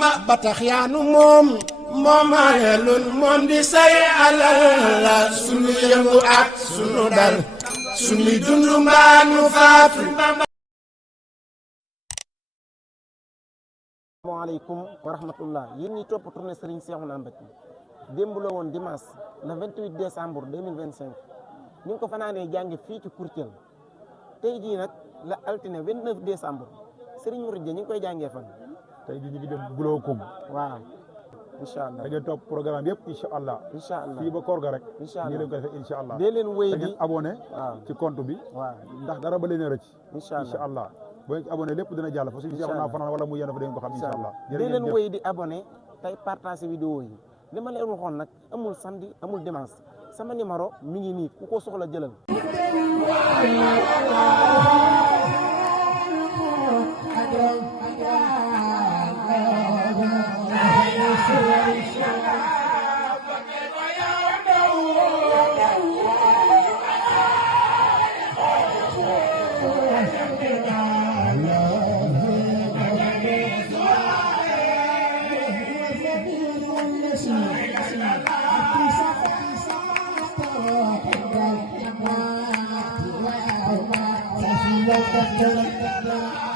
ba tax yaanu moom moomaayalun moom di say alal la sunu yëngu ak sunu dal sunu dundu mbaa nu faatu. asalaamaaleykum wa rahmatullah yéen ñi topp tournée Serigne Cheikhouna Mbathie démb la woon dimanche le 28 décembre 2025 ñu ngi ko fanaanee jànge fii ci Kourtiel tey jii nag la altine 29 décembre Serigne Mouride ñu ngi koy jàngee fan. tey jii ñu ngi dem Gulookum. waaw incha allah da ngeen topp programme yëpp incha allah. incha allah fii ba koor ga rek. incha allah ñu leen ko defee incha allah. dee leen wéy di ngeen abonné. waaw ci compte bi. waaw ndax dara ba leen a rëcc. incha allah boo ci abonné lépp dina jàll fa suñu Cheikhouna fanaan wala mu yenn fa dangeen ko xam incha allah. dee leen wéy di abonné tey partagé vidéo yi li ma leen waxoon nag amul samedi amul dimanche sama numéro mi ngi nii ku ko soxla jëlal.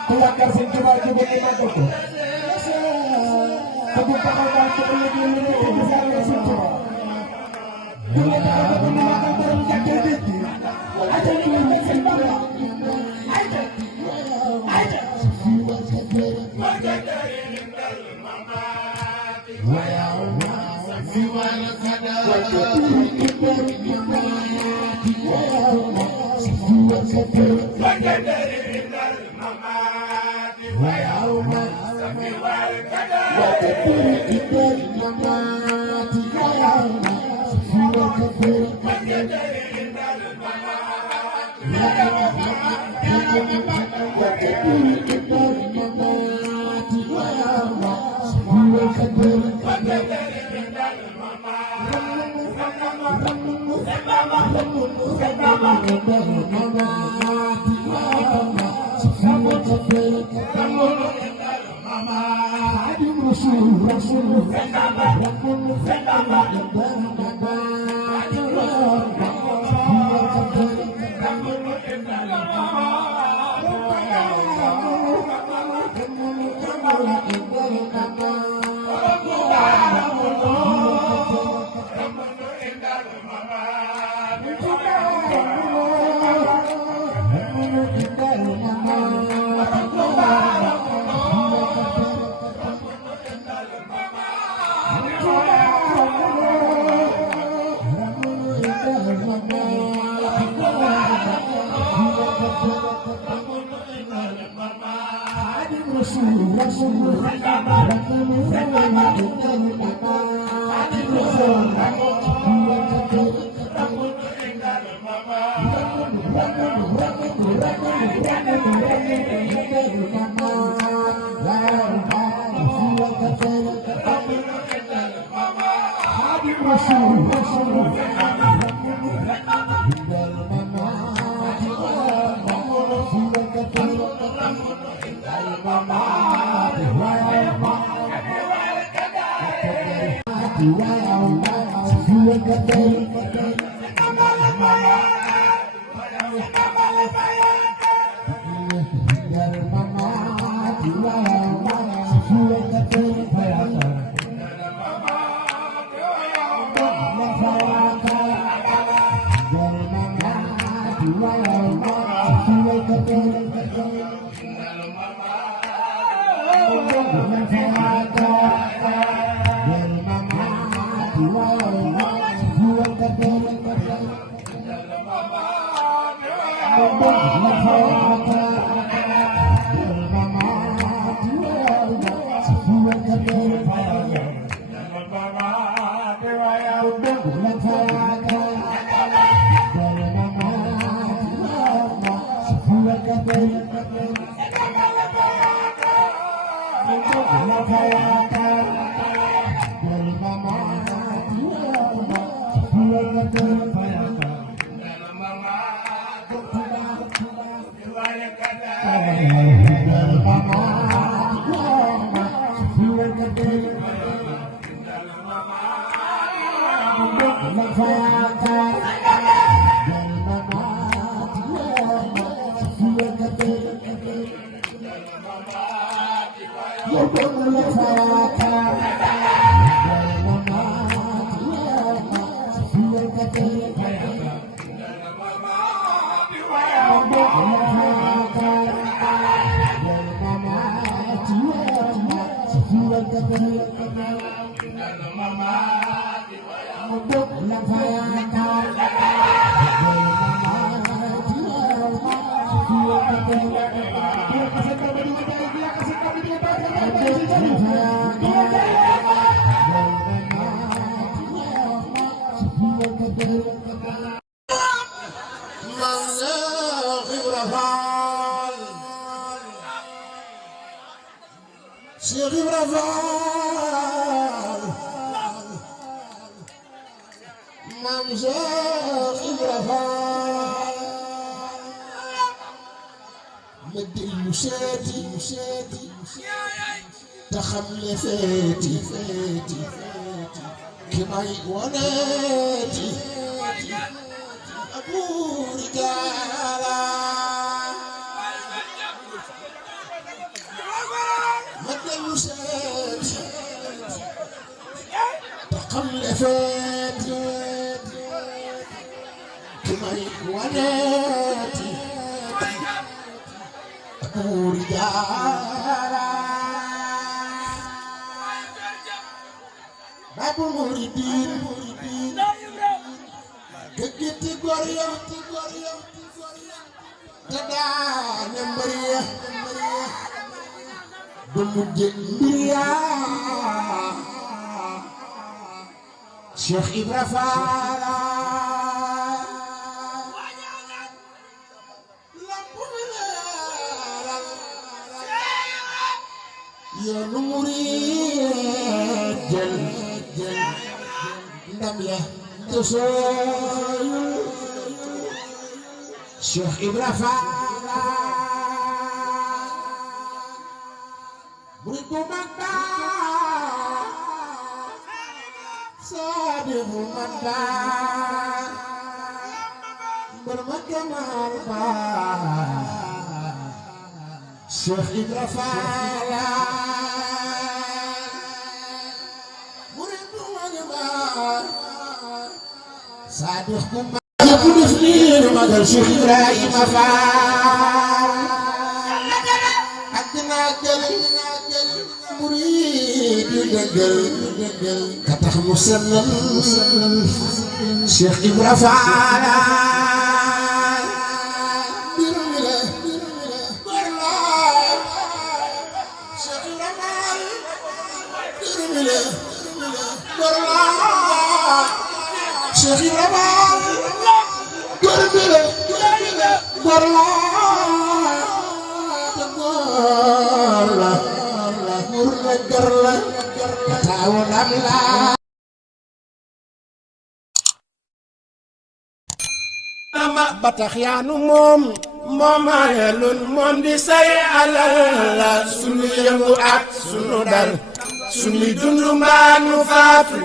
ku yaakaar seen tubaab ji bu ñu màggal ko te bu taxaw daal ci ëllëg yi ñu ko misaale seen tubaab bu ñu taxaw ba ñu màggal borom jàkkee dëkk ayca ñu ngi mel seen bàlla ayca ayca Cheikh Ibra Fall Maam Cheikh Ibra Fall ma dellu seeti te xam le feeti ki may waneeti abuuri jaala ma dellu seeti te xam le feeti ki may waneeti abuuri jaala Babul Muridin kekiti goryo tadane mbariya bumuje mbiriya Cheikh Ibra Fall yoonu murid jël ndam ya te sooyul Cheikh Ibra Fall murid bu mag ba Saadiq bu mag ba mbër ma Kamal ba Cheikh Ibra Fall Saadiq bu mag bu def nii lu magal Cheikh Ibrahima Fall ak dinaa jël murid yu dëggal ka tax mu sellal Cheikh Ibra Fall mbir mi la góor la Cheikh Ibra Fall mbir mi la góor la Cheikh Ibra Fall góor bi la góor la te góor la góor la góor la taawu lam la ba tax yaanu moom moomaayalun moom di say alal la sunu yëngu ak sunu dal sunu dundu mbaa nu faatu